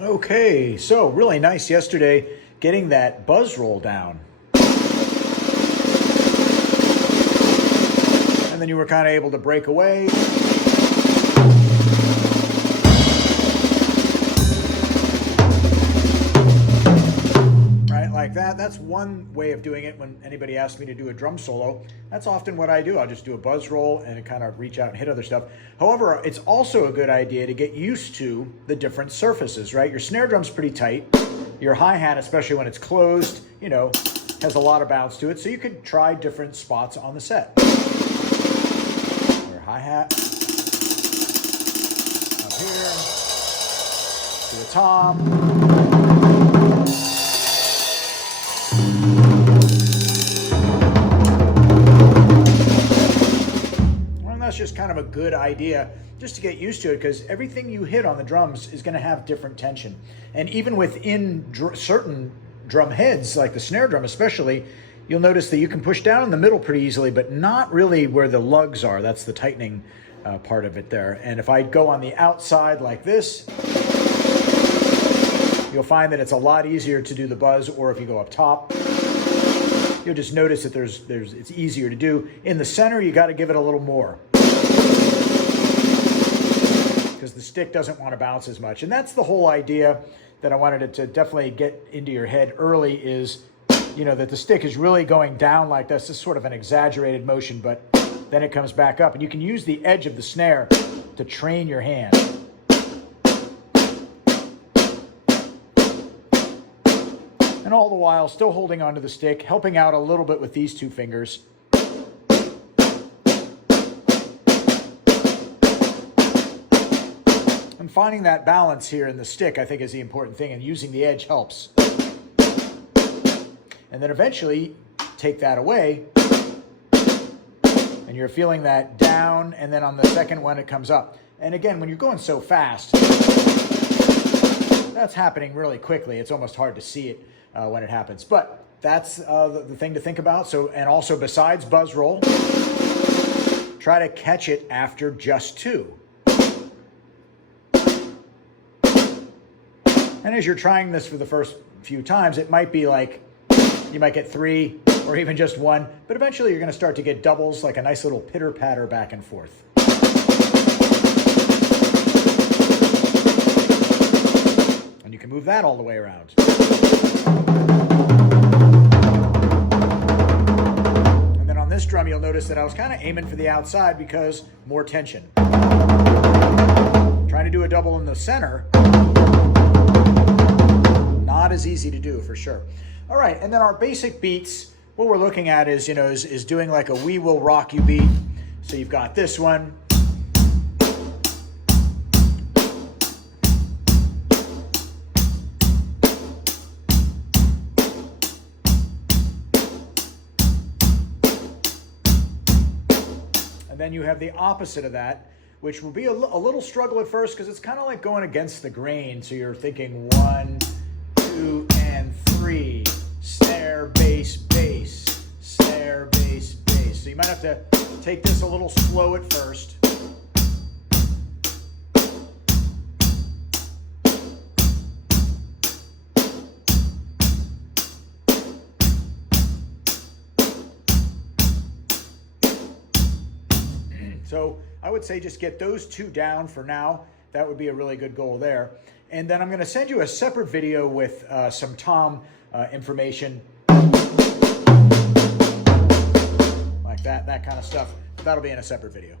Okay, so really nice yesterday getting that buzz roll down. And then you were kind of able to break away. Right, like that. That's one way of doing it when anybody asks me to do a drum solo. That's often what I do. I'll just do a buzz roll and kind of reach out and hit other stuff. However, it's also a good idea to get used to the different surfaces, right? Your snare drum's pretty tight. Your hi-hat, especially when it's closed, has a lot of bounce to it. So you could try different spots on the set. Your hi-hat up here to the tom. That's just kind of a good idea just to get used to it, because everything you hit on the drums is going to have different tension. And even within certain drum heads, like the snare drum especially, you'll notice that you can push down in the middle pretty easily, but not really where the lugs are. That's the tightening part of it there. And if I go on the outside like this, you'll find that it's a lot easier to do the buzz. Or if you go up top, you'll just notice that it's easier to do. In the center, you got to give it a little more, because the stick doesn't want to bounce as much. And that's the whole idea that I wanted it to definitely get into your head early, is, that the stick is really going down like this. This is sort of an exaggerated motion, but then it comes back up. And you can use the edge of the snare to train your hand. And all the while still holding onto the stick, helping out a little bit with these two fingers. And finding that balance here in the stick, I think, is the important thing, and using the edge helps. And then eventually take that away, and you're feeling that down, and then on the second one it comes up. And again, when you're going so fast, that's happening really quickly. It's almost hard to see it when it happens. But that's the thing to think about. So, and also, besides buzz roll, try to catch it after just two. And as you're trying this for the first few times, it might be like you might get three or even just one, but eventually you're going to start to get doubles, like a nice little pitter-patter back and forth. And you can move that all the way around. And then on this drum, you'll notice that I was kind of aiming for the outside because more tension. Trying to do a double in the center, not as easy to do, for sure. All right, and then our basic beats, what we're looking at is, is doing like a "We Will Rock You" beat. So you've got this one. And then you have the opposite of that, which will be a little struggle at first, because it's kind of like going against the grain. So you're thinking 1, 2, and 3, snare, bass, bass, snare, bass, bass. So you might have to take this a little slow at first. So I would say just get those two down for now. That would be a really good goal there. And then I'm going to send you a separate video with some tom information, like that kind of stuff. That'll be in a separate video.